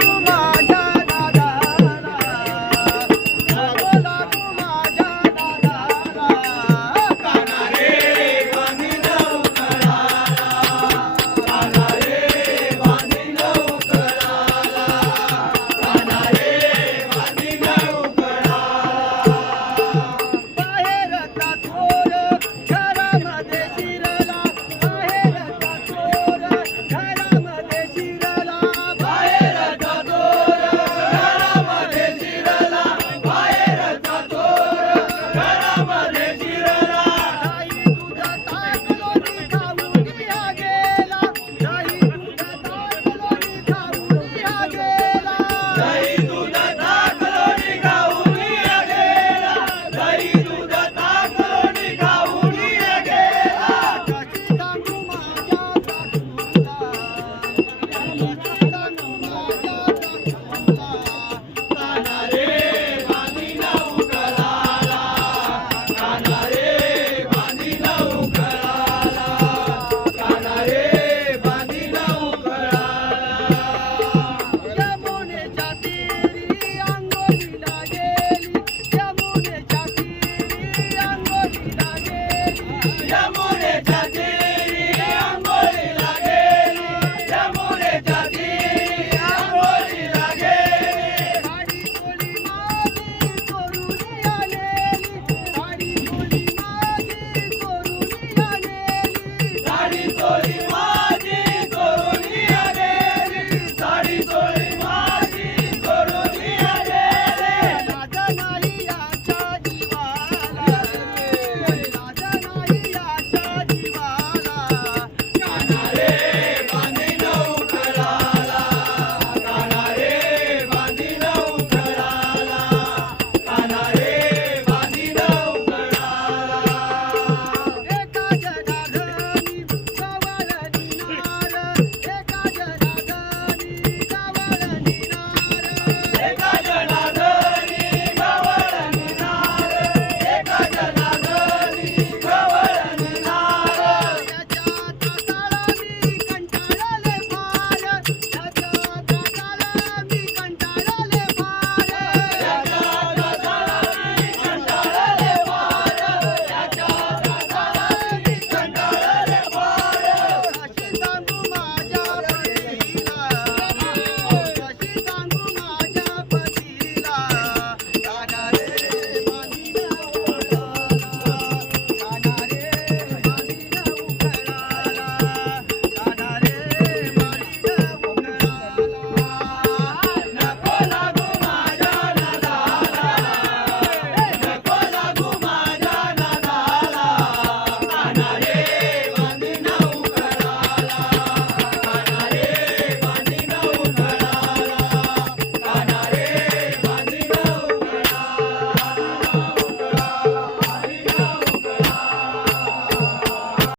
Come Hallelujah.